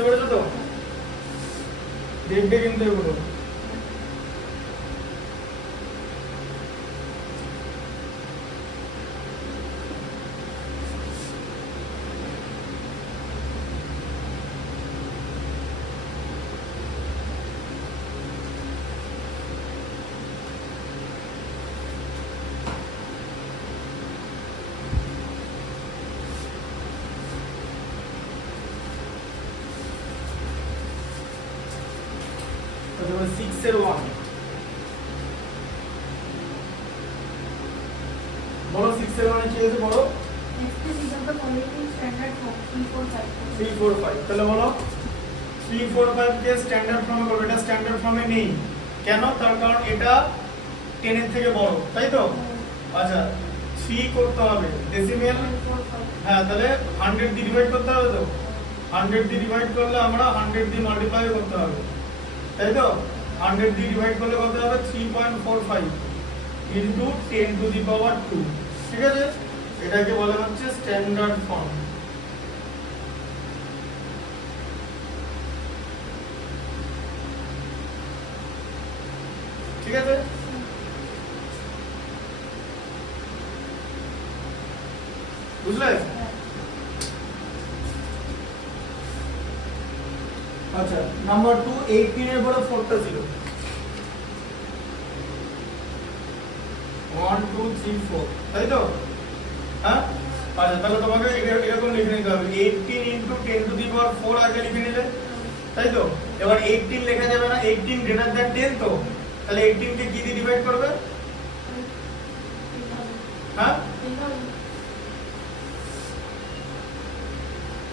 বুঝতে পেরেছো তো? দেখবে কিন্তু এগুলো। তাহলে 6 এর 1 বলো, 6 এর 1 কি আছে বলো? Three four five. তাহলে বলো 3 4 5 কে স্ট্যান্ডার্ড ফর্মে করবে। এটা স্ট্যান্ডার্ড ফর্মে নেই কেন? তার কারণ এটা 10 এর থেকে বড়, তাই তো? আচ্ছা 3 করতে হবে ডেসিমেল। হ্যাঁ, তাহলে 100 দিয়ে ডিভাইড করতে হবে তো। 100 দিয়ে ডিভাইড করলে আমরা 100 দিয়ে মাল্টিপ্লাই করতে হবে, তাই তো? 100 দিয়ে ডিভাইড করলে কত হবে? 3.45 ইনটু 10 টু দি পাওয়ার 2। ঠিক আছে, এটাকে বলা হচ্ছে স্ট্যান্ডার্ড ফর্ম। ঠিক আছে, বুঝলে? আচ্ছা নাম্বার 2, 18 এর পরে 4 টা ছিল। 1 2 3 4, তাই তো? হ্যাঁ, আচ্ছা তাহলে তোমাকে এরকম লিখে নিতে হবে 18 ইনটু 10 টু দি পাওয়ার 4 আগে লিখে নিলে, তাই তো? এবার 18 লেখা যাবে না, 18 গ্রেটার দ্যান 10 তো, তাহলে 18 কে কি দিয়ে ডিভাইড করবে? হ্যাঁ,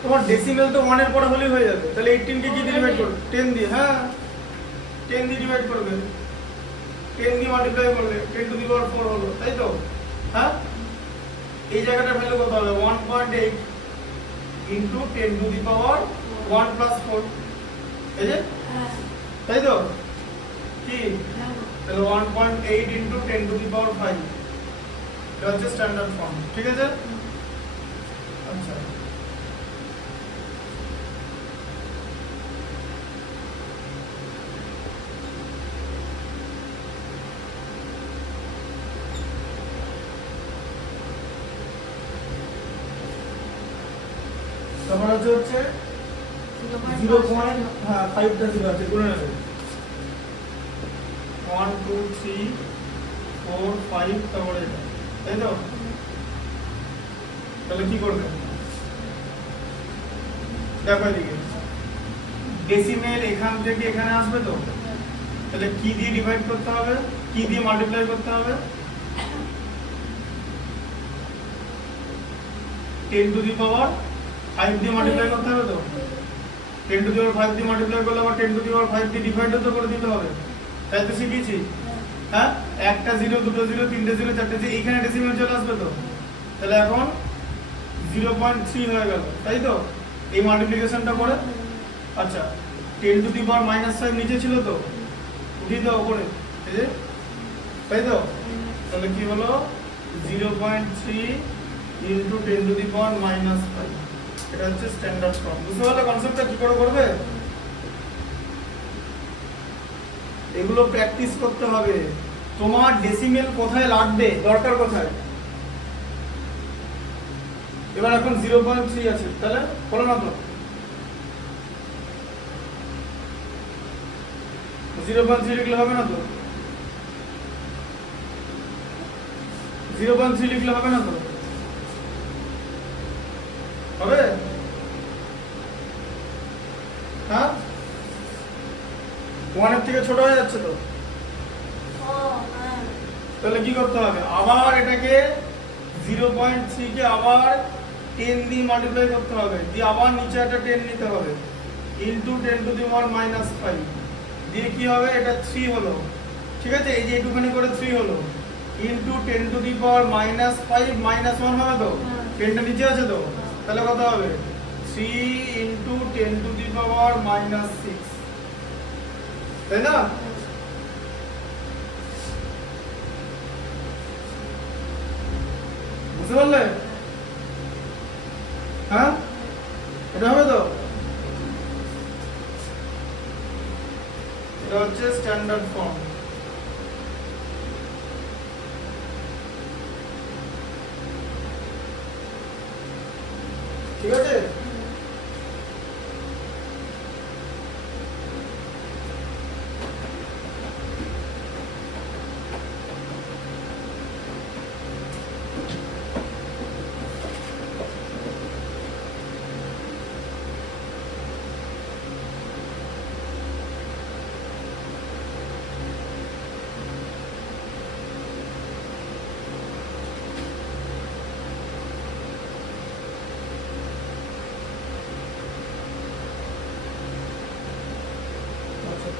তোমার ডেসিমেল তো 1 এর পরে হলেই হয়ে যাবে। তাহলে 18 কে কি দিয়ে ডিভাইড করবে? 10 দিয়ে। হ্যাঁ, 10 দিয়ে ডিভাইড করবে, 10 দিয়ে মাল্টিপ্লাই করলে 10 টু দি পাওয়ার 4 হলো, তাই তো? হ্যাঁ, এই জায়গাটা ভ্যালু কত হবে? 1.8 into 10 to the power 1 plus 4, এই যে, তাই তো? কি তাহলে 1.8 ইনটু 10 টু দি পাওয়ার 5, এটা হচ্ছে স্ট্যান্ডার্ড ফর্ম। ঠিক আছে, আচ্ছা তারপর হচ্ছে 0.5 টা ছিল, আছে গুণে নেবে 1 2 3 4 5, তারপরে এটা, তাই তো? তাহলে কি করবে? দেখো এদিকে ডেসিমেল এখান থেকে এখানে আসবে তো, তাহলে কি দিয়ে ডিভাইড করতে হবে, কি দিয়ে মাল্টিপ্লাই করতে হবে? 10 টু দি পাওয়ার 5 দিয়ে মাল্টিপ্লাই করতে হবে তো। 10 টু দি পাওয়ার 5 দিয়ে মাল্টিপ্লাই করলে আবার 10 টু দি পাওয়ার 5 দিয়ে ডিভাইডও তো করে দিতে হবে, তাই তো শিখেছি? হ্যাঁ, একটা 0 দুটো 0 তিনটে 0 চারটে 0, এখানে ডেসিমেল চলে আসবে তো। তাহলে এখন 0.3 হয়ে গেল, তাই তো? এই মাল্টিপ্লিকেশনটা করে। আচ্ছা 10 টু দি পাওয়ার -5 নিচে ছিল তো, উঠিয়ে দাও উপরে, এই যে, তাই তো? তাহলে কি হলো? 0.3 ইনটু 10 টু দি পাওয়ার -5, এটা হচ্ছে স্ট্যান্ডার্ড ফর্ম। বুঝতে পারলে কনসেপ্টটা কি করে করবে? এগুলো প্র্যাকটিস করতে হবে। তোমার ডেসিমেল কোথায় লাগবে, দরকার কোথায়? এবার এখন 0.3 আছে, তাহলে বলো না তো 0.3 লিখলে হবে না তো? 0.3 লিখলে হবে না তো? হবে? হ্যাঁ, 1 এর থেকে ছোট হয়ে যাচ্ছে তো। তাহলে কি করতে হবে? আবার এটাকে 0.3 কে আবার 10 দিয়ে মাল্টিপ্লাই করতে হবে, দিয়ে আবার নিচে একটা 10 নিতে হবে ইনটু 10 টু দি পাওয়ার -5, দিয়ে কি হবে? এটা 3 হলো, ঠিক আছে? এই যে একটুখানি করে 3 হলো ইনটু 10 টু দি পাওয়ার -5 -1 হবে তো, 10টা নিচে আছে তো, তাহলে কত হবে? 3 ইনটু 10 টু দি পাওয়ার -6, তাই না? বুঝতে পারলে? হ্যাঁ, এটা হবে তো? এটা হচ্ছে স্ট্যান্ডার্ড ফর্ম। ঠিক আছে?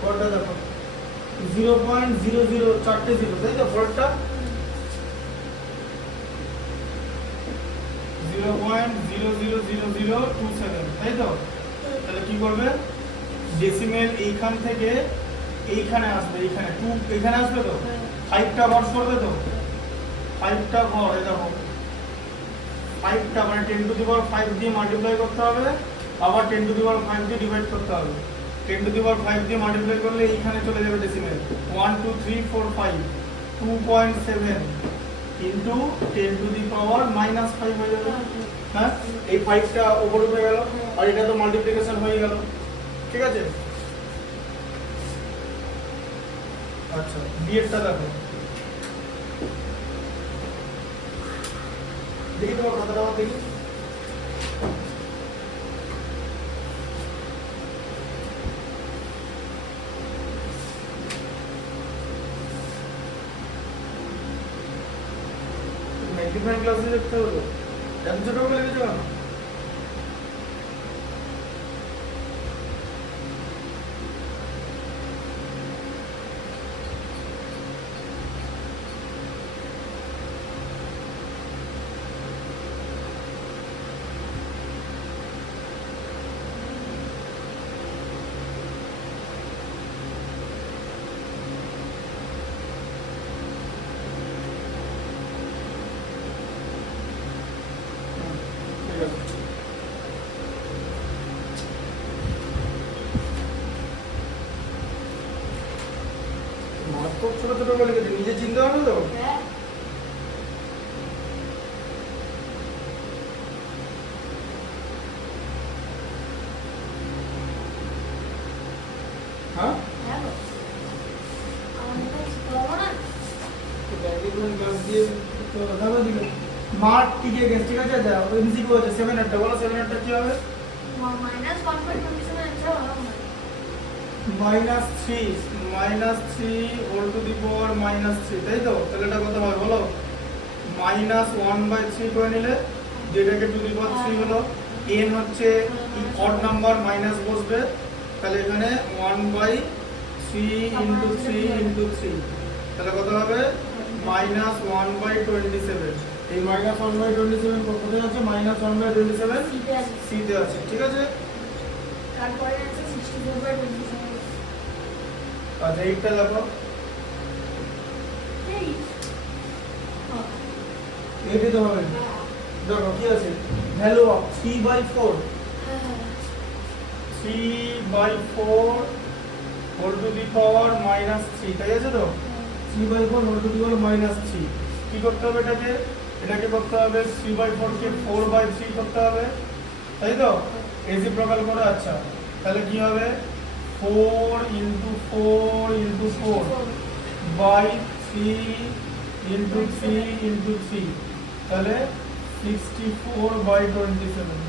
ফলটা দেখো 0.00 চারটে জিরো, তাই তো? ফলটা 0.000027, তাই তো? তাহলে কি করবে? ডেসিমেল এইখান থেকে এইখানে আসবে, এইখানে 2 এখানে আসবে তো, 5টা ঘর সরবে তো, 5টা ঘর। এই দেখো 5টা মানে 10 টু দি পাওয়ার 5 দিয়ে মাল্টিপ্লাই করতে হবে, আবার 10 টু দি পাওয়ার 5 দিয়ে ডিভাইড করতে হবে। 10 টু দি পাওয়ার 5 দিয়ে মাল্টিপ্লাই করলে এইখানে চলে যাবে decimal 1 2 3 4 5 2.7 into 10 to the power -5 হয়ে যাবে। হ্যাঁ, এই 5টা উপরে উঠে গেল আর এটা তো মাল্টিপ্লিকেশন হয়ে গেল। ঠিক আছে? আচ্ছা, বিয়েরটা দেখো, দেখি তোমার খাতাটা আমার দেখি। ডিফারেন্ট ক্লাসে দেখতে হবে তো, এত ছোট করে লিখেছো কেন? খুব ছোট ছোট করে লিখেছে, নিজে চিনতে পারো তো? হ্যাঁ, মার্ক টিকে গেছে। ঠিক আছে? যা এমসিকিউ আছে 7 8টা, বলো 7 8টা কি হবে? -3 হোল টু দি পাওয়ার -3, তাই তো? তাহলে এটা কত হবে বলো? -1/3 করে নিলে যেটাকে টু দি পাওয়ার 3 হলো। n হচ্ছে অড নাম্বার, মাইনাস বসবে, তাহলে এখানে 1/3 ইনটু 3 ইনটু 3, তাহলে কত হবে? -1/27। এই -1/27 কোথায় আছে? -1/27 সি তে আছে। ঠিক আছে? তারপরে আছে 64/27। আচ্ছা, এইটা দেখো, এইটা তো হবে। দেখো কি আছে? Value of 3/4 whole to the power -3, তাই আছে তো? 3/4 হোল টু দি পাওয়ার -3। কি করতে হবে এটাকে? এটাকে করতে হবে 3/4 কে 4/3 করতে হবে, তাই তো? রেসিপ্রোকাল করে। আচ্ছা, তাহলে কি হবে? 4 into 4 into 4 by 3 into 3 into 3, তাহলে 64/27।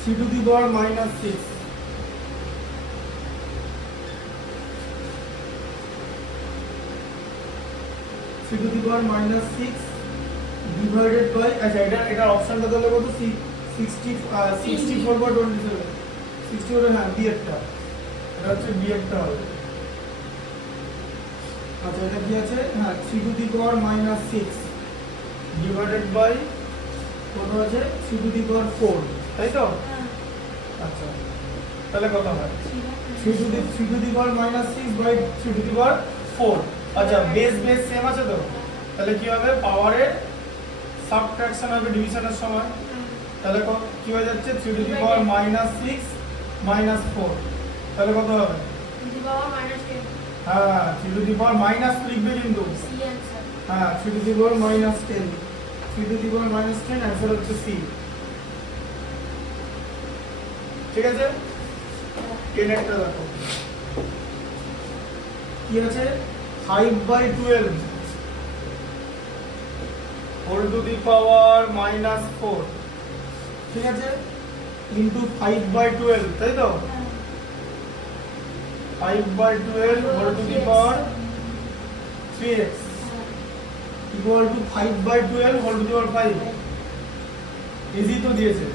c to the power -6, c to the power -6 divided by, আচ্ছা এটা অপশনটা তাহলে কত? 64/27, 64, হ্যাঁ বিয়েরটা, এটা হচ্ছে বিয়েরটা হবে। আচ্ছা, এটা কি আছে? হ্যাঁ, 3 to the power -6 divided by কত আছে? 3 টু দি পাওয়ার 4, তাই তো? আচ্ছা, তাহলে কত হয়? 3 to the power -6 by 3 to the power 4। আচ্ছা, বেস সেম আছে তো? তাহলে কি হবে? পাওয়ারের সাবট্রাকশন হবে ডিভিশনের সময়, তাহলে কি হয়ে যাচ্ছে 3 টু দি পাওয়ার -6 -4, তাহলে কত হবে? 3 to the power -10. হ্যাঁ 3 টু দি পাওয়ার মাইনাস লিখবে কিন্তু, C answer. হ্যাঁ 3 to the power -10, 3 to the power -10 answer হচ্ছে সি। ঠিক আছে, 10 একটা দেখো কি আছে 5/12 হোল টু দি পাওয়ার -4, ঠিক আছে, ইনটু 5/12, তাই তো 5/12 whole to the power 3x equal to 5/12 whole to the power 5। Easy তো দিয়েছে,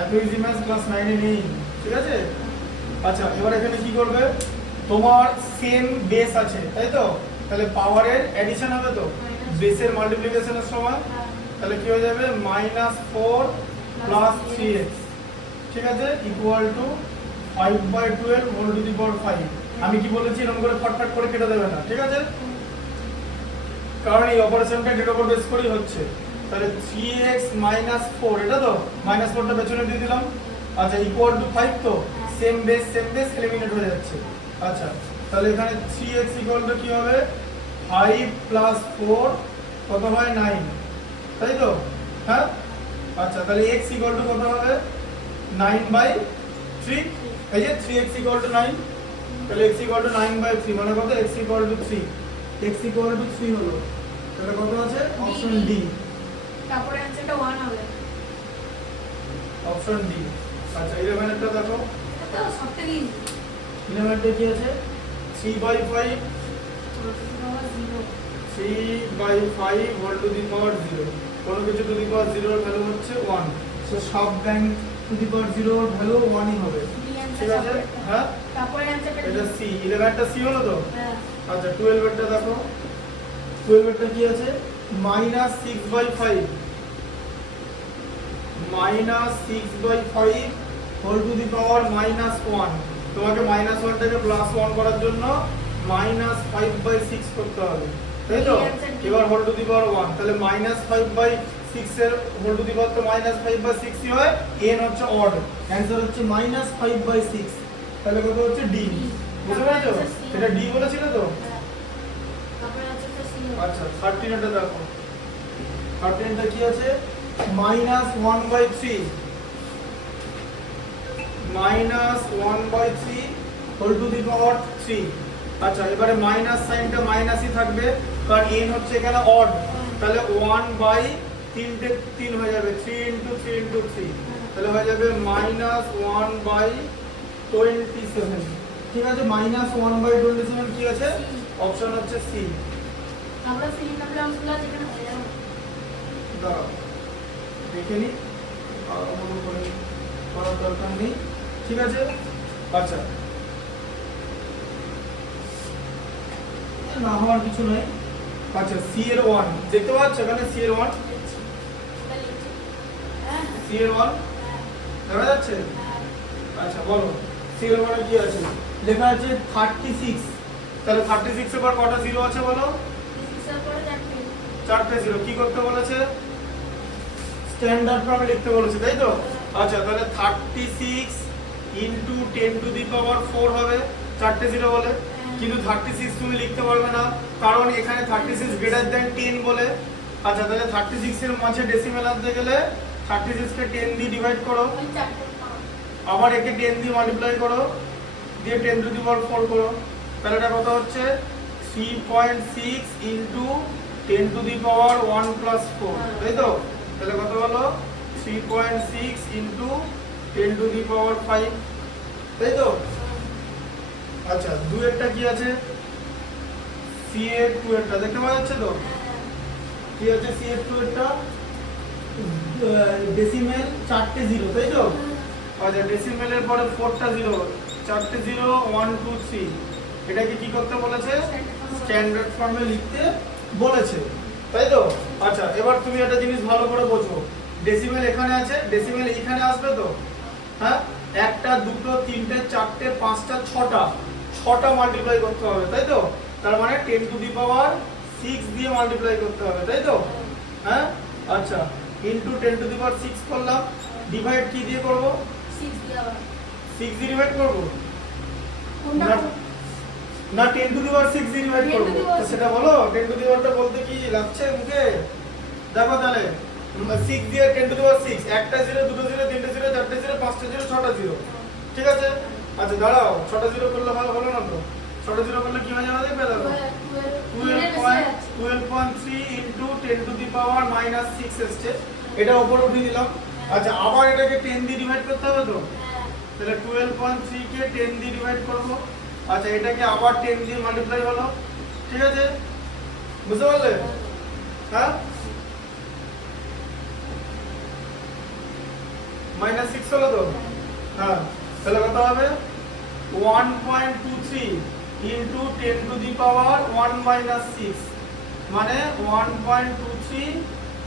এত ইজি ম্যাথ ক্লাস 9 এ নেই, ঠিক আছে। আচ্ছা এবার এখানে কি করবে, তোমার সেম বেস আছে তাই তো, তাহলে পাওয়ারের এডিশন হবে তো বেসের মাল্টিপ্লিকেশনের সময়, তাহলে কি হয়ে যাবে -4 প্লাস 3x, ঠিক আছে, equal to 5/12 whole to the power 5। আমি কি বলেছি এরকম করে ফটফট করে কেটে দেবে না, ঠিক আছে, কারণ এই অপারেশনটা ডেট ওপর বেস করেই হচ্ছে। তাহলে 3x -4, এটা তো -4টা পেছনে দিয়ে দিলাম, আচ্ছা ইকুয়াল টু 5, তো সেম বেস এলিমিনেট হয়ে যাচ্ছে। আচ্ছা তাহলে এখানে 3x ইকুয়াল টু কি হবে 5 প্লাস 4 কত হয় 9, তাই তো, হ্যাঁ। আচ্ছা তাহলে x ইকুয়াল টু কত হবে 9/3, এই যে 3x ইকুয়াল টু 9, তাহলে x ইকুয়াল টু 9/3 মানে কত x equal to 3, x equal to 3 হলো, তাহলে কত আছে অপশন ডি, তারপরে অ্যানসারটা 1 হবে। Option D. আচ্ছা 11 টা দেখো, এটা তো সবথেকে ইজি। 11 টা কি আছে 3/5, 0. 3/5 হোল টু দি পাওয়ার 0, কোনো কিছু টু দি পাওয়ার 0 এর ভ্যালু হচ্ছে 1, সো সব ব্যাংক টু দি পাওয়ার 0 এর ভ্যালু 1 ই হবে, ঠিক আছে, হ্যাঁ। তারপরে অ্যানসারটা এটা সি, 11 টা সি হলো তো। হ্যাঁ আচ্ছা 12 টা দেখো, 12 টা কি আছে -6/5, -6/5 হোল টু দি পাওয়ার -1, তোমাকে -1 থেকে +1 করার জন্য -5/6 করতে হবে, তাই তো। এবার হোল টু দি পাওয়ার 1, তাহলে -5/6 এর হোল টু দি পাওয়ার তো -5/6 ই হয়, n হচ্ছে অড, অ্যানসার হচ্ছে -5/6, তাহলে কত হচ্ছে ডি। বুঝতে পেরেছো, এটা ডি বলেছিল তো। তারপরে অ্যানসারটা সি হবে। আচ্ছা 13 টা দেখো, 13 টা কি আছে -1/3, -1/3 হোল টু দি পাওয়ার 3। আচ্ছা এবারে মাইনাস সাইনটা মাইনাসই থাকবে, কারণ n হচ্ছে এখানে অড, তাহলে 1/3 হয়ে যাবে, 3 * 3 * 3, তাহলে হয়ে যাবে -1/27, ঠিক আছে, -1/27 কি আছে অপশন হচ্ছে সি। আমরা ফিল ইন দ্য ব্ল্যাঙ্কসগুলো যেখানে হয়ে যাবে। দাঁড়াও দেখে নি, আর মনে করে করার দরকার নেই, ঠিক আছে। আচ্ছা না হওয়ার কিছু নাই। আচ্ছা সি এর 1 দেখতে পাচ্ছ এখানে, সি এর 1, হ্যাঁ সি এর 1 দেখা যাচ্ছে। আচ্ছা বলো সি এর 1 কি আছে, লেখা আছে 36, তাহলে 36 এর পর কটা জিরো আছে বলো, 6 এর পরে 4টে জিরো। কি করতে বলেছে, স্ট্যান্ডার্ড ফর্মে লিখতে বলেছে, তাই তো। আচ্ছা তাহলে 36 ইনটু 10 টু দি পাওয়ার 4 হবে, 4টে জিরো বলে, কিন্তু 36 তুমি লিখতে পারবে না, কারণ এখানে 36 গ্রেটার দ্যান 10 বলে। আচ্ছা তাহলে 36 এর মাঝে ডেসিমেল আনতে গেলে 36 কে 10 দিয়ে ডিভাইড করো, ওই 4টে পাওয়া। আবার একে 10 দিয়ে মাল্টিপ্লাই করো, দিয়ে 10 টু দি পাওয়ার 4 করো, তাহলে এটা কত হচ্ছে 3.6 into 10 to the power 1 plus 4, তাই তো। তাহলে কত হলো 3.6 ইনটু 10 টু দি পাওয়ার 5, তাই তো। আচ্ছা 2 এরটা কি আছে, সি এর 2 এরটা দেখতে পাওয়া যাচ্ছে তো, কি আছে সি এর 2 এরটা ডেসিমেল 4টে জিরো, তাই তো। আচ্ছা ডেসিমেলের পরে 4টা জিরো, 4টে জিরো 1 2 3, এটাকে কি করতে বলেছে, স্ট্যান্ডার্ড ফর্মে লিখতে বলেছে, তাই তো। আচ্ছা এবার তুমি একটা জিনিস ভালো করে বোঝো, ডেসিমেল এখানে আছে, ডেসিমেল এখানে আসবে তো, হ্যাঁ, একটা দুটো তিনটে চারটে পাঁচটা ছটা মাল্টিপ্লাই করতে হবে, তাই তো। তার মানে 10 টু দি পাওয়ার 6 দিয়ে মাল্টিপ্লাই করতে হবে, তাই তো, হ্যাঁ। আচ্ছা ইনটু 10 টু দি পাওয়ার 6 করলাম, ডিভাইড কি দিয়ে করব? 6 দিয়ে আবার 6 দিয়ে ডিভাইড করব কোনটা না না 10 টু দি পাওয়ার 6 দিয়ে ডিভাইড 10 to করব? the power তো সেটা বলো, 10 টু দি পাওয়ারটা বলতে কি লাগছে মুখে? দেখো তাহলে 6 দিয়ে 10 টু দি পাওয়ার 6, একটা 0 দুটো 0 তিনটে 0 চারটে 0 পাঁচটা 0 ছটা 0, ঠিক আছে? আচ্ছা দাঁড়াও, ছটা 0 করলে ভালো হলো না তো? ছটা 0 করলে কি হয় জানো দেখবে? দেখো 12.3 into 10 to the power minus 6 এসছে, এটা উপরে উঠিয়ে দিলাম। আচ্ছা আবার এটাকে 10 দিয়ে ডিভাইড করতে হবে তো, তাহলে 12.3 কে 10 দিয়ে ডিভাইড করব। আচ্ছা এটাকে আবার 10 দিয়ে মাল্টিপ্লাই হলো, ঠিক আছে? বুঝতে পারলে? হ্যাঁ মাইনাস 6 হলো তো? হ্যাঁ তাহলে কত হবে? 1.23 into 10 to the power 1 minus 6, মানে 1.23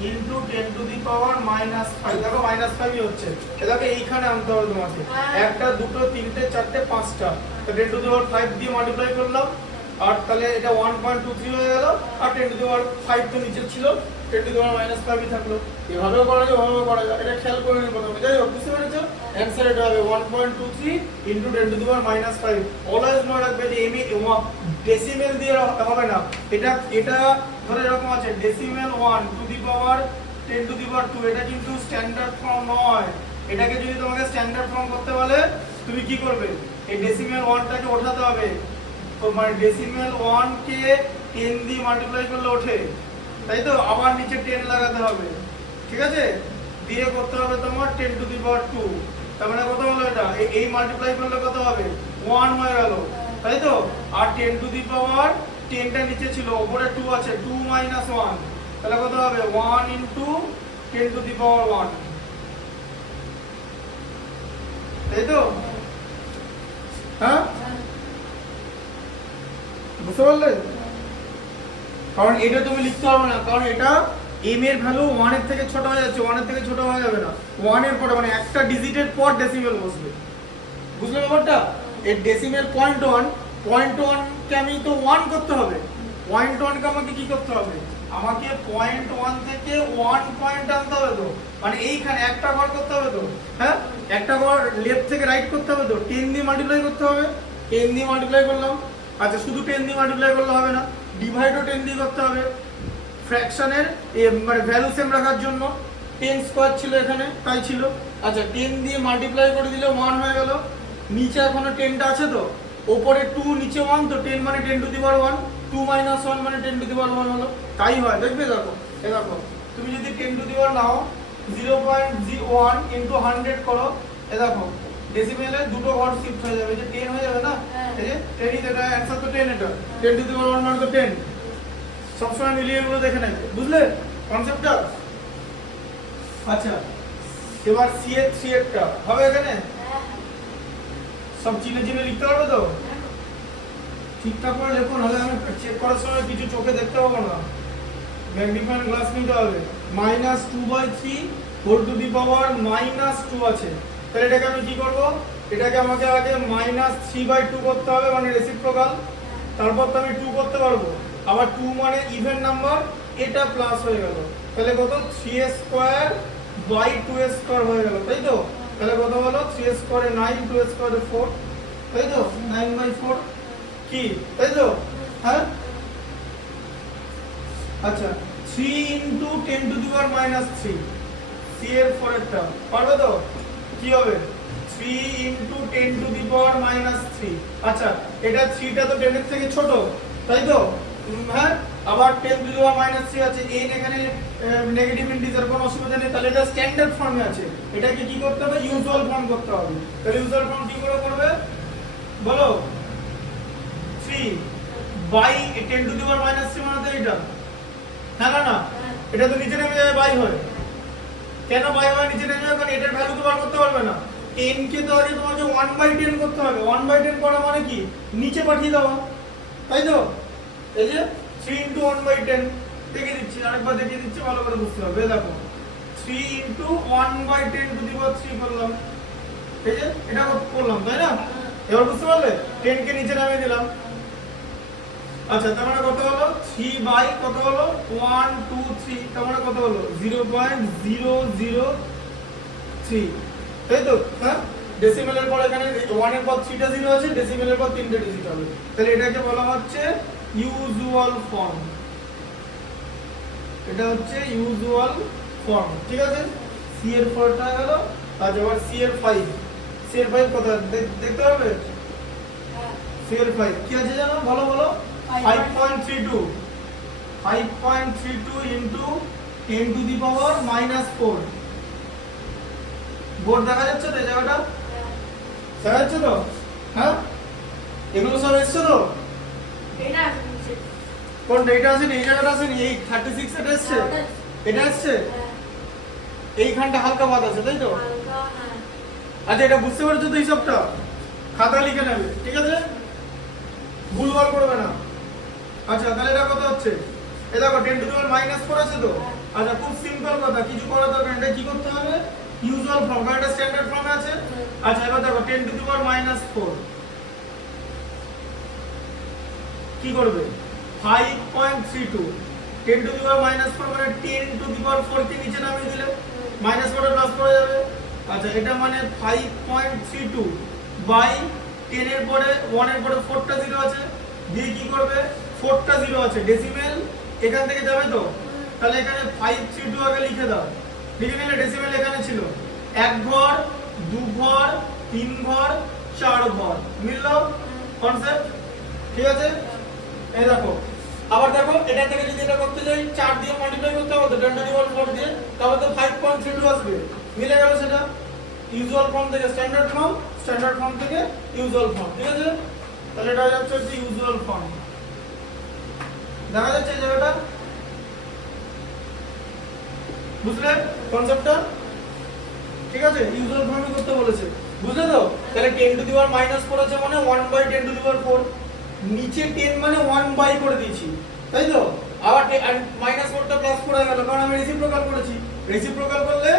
into 10 to the power minus 5। দেখো মাইনাস 5ই হচ্ছে, এটাকে এইখানে আনতে হবে তোমাকে। একটা দুটো তিনটে চারটে পাঁচটা, তো 10 টু দি পাওয়ার 5 দিয়ে মাল্টিপ্লাই করলাম, আর তাহলে এটা 1.23 হয়ে গেল, আর 10 টু দি পাওয়ার 5 তো নিচে ছিল, 10 টু দি পাওয়ার মাইনাস 5ই থাকলো। এভাবেও করা যায়, ওভাবেও করা যায়, এটা খেয়াল করে নিন প্রথমে। যাই হোক, বুঝতে পেরেছো? অ্যানসার এটা হবে 1.23 into 10 to the power minus 5। Always মনে রাখবে যে ডেসিমেল দিয়ে হবে না, এটা এটা ধরে এরকম আছে decimal 1 to the power 10 to the power 2, এটা কিন্তু স্ট্যান্ডার্ড ফর্ম নয়। এটাকে যদি তোমাকে স্ট্যান্ডার্ড ফর্ম করতে বলে তুমি কি করবে? এই ডেসিমেল 1টাকে ওঠাতে হবে, তো মানে ডেসিমেল 1 কে 10 দিয়ে মাল্টিপ্লাই করলে ওঠে, তাই তো? আবার নিচে 10 লাগাতে হবে, ঠিক আছে? দিয়ে করতে হবে তোমার 10 টু দি পাওয়ার 2, তার মানে কত হলো এটা? এই মাল্টিপ্লাই করলে কত হবে? 1 হয়ে গেল, তাই তো? আর 10 টু দি পাওয়ার 10টা নিচে ছিল, উপরে 2 আছে, 2 মাইনাস 1, তাহলে কত হবে? 1 ইনটু 10 টু দি পাওয়ার 1, তাই তো? হ্যাঁ বুঝতে পারলে? কারণ এটা তুমি লিখতে হবে না, কারণ এটা m এর ভ্যালু 1 এর থেকে ছোট হয়ে যাচ্ছে, 1 এর থেকে ছোট হয়ে যাবে না, 1 এর পরে মানে একটা ডিজিটের পর ডেসিমেল বসবে। বুঝলে ব্যাপারটা? এই ডেসিমেল 0.1 কে আমি তো 1 করতে হবে, 0.1 কে আমাকে কি করতে হবে? আমাকে 0.1 থেকে 1 পয়েন্ট আনতে হবে তো, মানে এইখানে একটা ঘর করতে হবে তো, হ্যাঁ একটা ঘর লেফট থেকে রাইট করতে হবে তো, 10 দিয়ে মাল্টিপ্লাই করতে হবে, 10 দিয়ে মাল্টিপ্লাই করলাম। আচ্ছা শুধু 10 দিয়ে মাল্টিপ্লাই করলে হবে না, ডিভাইডও 10 দিয়ে করতে হবে, ফ্র্যাকশনের মানে ভ্যালু সেম রাখার জন্য। 10 স্কয়ার ছিল এখানে, তাই ছিল। আচ্ছা 10 দিয়ে মাল্টিপ্লাই করে দিলে 1 হয়ে গেল, নিচে এখনো 10টা আছে তো, উপরে 2 নিচে 1, তো 10 মানে 10 টু দি পাওয়ার 1, 2 মাইনাস 1 মানে 10 টু দি পাওয়ার 1 হলো, তাই হয়। দেখবে দেখো, এই দেখো তুমি যদি 10 to the power now 0.01 into 100 করো, এই দেখো ডেসিমেলে দুটো ঘর শিফট হয়ে যাবে, যে 10 হয়ে যাবে না, এই যে 10 এটা অ্যানসার তো 10, এটা 10 টু দি পাওয়ার 1 মানে তো 10। সবসময় মিলিয়ে এগুলো দেখে নেবে, বুঝলে কনসেপ্টটা? আচ্ছা এবার সি এর 3 এরটা হবে এখানে, সব চিনে চিনে লিখতে পারবে তো? ঠিকঠাক করে লেখো, নাহলে আমি চেক করার সময় কিছু চোখে দেখতে পাবো না, ম্যাগনিফাইং গ্লাস নিতে হবে। -2/3 হোল টু দি পাওয়ার -2 আছে, তাহলে এটাকে আমি কি করব? এটাকে আমাকে আগে -3/2 করতে হবে, মানে রেসিপ্রোকাল, তারপর তো আমি 2 করতে পারবো। আবার 2 মানে ইভেন নাম্বার, এটা প্লাস হয়ে গেল, তাহলে কত? 3a square by 2a square হয়ে গেল, তাই তো? তাহলে কত হলো? 3a স্কয়ারে 9, 2a স্কয়ারে 4, তাই তো? 9/4 কি, তাই তো? হ্যাঁ আচ্ছা 3 into 10 to the power -3, c এর 4 এরটা পারবে তো? কি হবে? 3 ইনটু 10 টু দি পাওয়ার -3। আচ্ছা এটা 3টা তো 10 এর থেকে ছোট, তাই তো? হ্যাঁ আবার 10 টু দি পাওয়ার -3 আছে, n এখানে নেগেটিভ ইন্টিজার, কোনো অসুবিধা নেই, তাহলে এটা স্ট্যান্ডার্ড ফর্মে আছে, এটাকে কি করতে হবে? ইউজুয়াল ফর্ম করতে হবে। তাহলে ইউজুয়াল ফর্ম কি করে করবে বলো? 3 বাই 10 টু দি পাওয়ার -3 মানে তো এটা, হ্যাঁ না না, এটা তো নিচে নেমে যাবে, বাই হয়। কেন বাই হয় নিচে নেমে যাবে? কারণ এটার ভ্যালু তো বার করতে পারবে না, 10 কে তো আগে তোমাকে 1/10 করতে হবে, 1/10 করা মানে কি? নিচে পাঠিয়ে দেওয়া, তাই তো? এই যে 3 ইনটু 1/10 দেখিয়ে দিচ্ছি, আরেকবার দেখিয়ে দিচ্ছি, ভালো করে বুঝতে হবে। দেখো 3 ইনটু 1/10 টু দি পাওয়ার 3 করলাম, এই যে এটা করলাম, তাই না? এবার বুঝতে পারলে? 10 কে নিচে নামিয়ে দিলাম, আচ্ছা তার মানে কত হলো 3 বাই কত হলো 1 2 3 তার মানে কত হলো 0.003 তাই তো হ্যাঁ ডেসিমেলের পর এখানে 1 এর পর 3টা জিরো আছে ডেসিমেলের পর 3টে ডিজিট হবে তাহলে এটাকে বলা হচ্ছে ইউজুয়াল ফর্ম এটা হচ্ছে ইউজুয়াল ফর্ম ঠিক আছে সি এর 4টা গেল আর এবার সি এর 5 কত দেখতে হবে হ্যাঁ সি এর 5 কি আছে জানো বলো বলো 5.32 into 10 to the power -4 board দেখা যাচ্ছে তো এই জায়গাটা দেখা যাচ্ছে তো হ্যাঁ এগুলো সব এসছে তো এটা আছে কোন ডেটা আছে এই জায়গাটা আছে এই 36 এটা এসছে এটা এসছে হ্যাঁ এইখানটা হালকা বাদ আছে তাই তো হালকা হ্যাঁ আচ্ছা এটা বুঝতে পারছো তো হিসাবটা খাতা লিখে নেবে ঠিক আছে ভুলভাল করবে না আচ্ছা তাহলে এটা কত হচ্ছে এই দেখো 10 to the power -4 আছে তো আচ্ছা খুব সিম্পল কথা কিছু করার দরকার নেই এটা কি করতে হবে ইউজুয়াল ফর্ম বা এটা স্ট্যান্ডার্ড ফর্মে আছে আচ্ছা এবার দেখো 10 to the power -4 কি করবে 5.32 10 to the power -4 মানে 10 to the power 4 কে নিচে নামিয়ে দিলে -4 এর প্লাস পড়ে যাবে আচ্ছা এটা মানে 5.32 বাই 10 এর পরে 1 এর পরে 4টা জিরো আছে দিয়ে কি করবে 4টা জিরো আছে ডেসিমেল এখান থেকে যাবে তো তাহলে এখানে 532 আগে লিখে দাও লিখে নিলে ডেসিমেল এখানে ছিল এক ঘর দু ঘর তিন ঘর চার ঘর মিললো কনসেপ্ট ঠিক আছে এই দেখো আবার দেখো এটা থেকে যদি এটা করতে যাই 4 দিয়ে মাল্টিপ্লাই করতে হবে তো 10 to the power 4 দিয়ে তাহলে তো 5.32 আসবে মিলে গেল সেটা ইউজুয়াল ফর্ম থেকে স্ট্যান্ডার্ড ফর্ম থেকে ইউজুয়াল ফর্ম ঠিক আছে তাহলে এটা হচ্ছে ইউজুয়াল ফর্ম দেখা যাচ্ছে এই জায়গাটা বুঝলে কনসেপ্টটা ঠিক আছে ইউজুয়াল ফর্মে করতে বলেছে বুঝলে তো তাহলে 10 to the power -4 আছে মানে 1/10 to the power 4 নিচে 10 মানে 1 বাই করে দিয়েছি তাই তো আবার -4টা +4 হয়ে গেল কারণ আমি রেসিপ্রোকাল করেছি রেসিপ্রোকাল করলে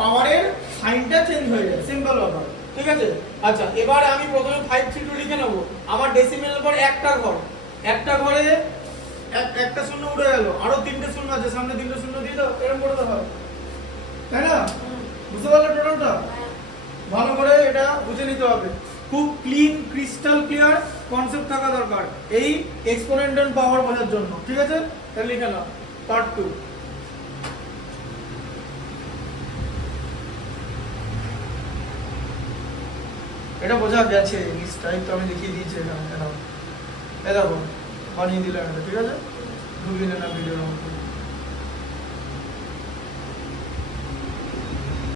পাওয়ারের সাইনটা চেঞ্জ হয়ে যায় সিম্পল ব্যাপার ঠিক আছে আচ্ছা এবার আমি প্রথমে 532 লিখে নেব আমার ডেসিমেলের পর একটা ঘরে একটা শূন্য উঠে গেল আরো তিনটে শূন্য আছে সামনে তিনটে শূন্য দিয়ে দাও এরকম করে দাও তাই না বুঝতে পারলে টোটালটা ভালো করে এটা বুঝে নিতে হবে খুব ক্লিন ক্রিস্টাল ক্লিয়ার কনসেপ্ট থাকা দরকার এই এক্সপোনেন্টাল পাওয়ার বোঝার জন্য ঠিক আছে তাহলে লিখে নাও পার্ট 2 এটা বোঝা গেছে এই টাইপ তো আমি দেখিয়ে দিয়েছি এখানে এটা দেখো বানিয়ে দিলাম এটা ঠিক আছে ঢুকিয়ে নিলাম ভিডিওর মধ্যে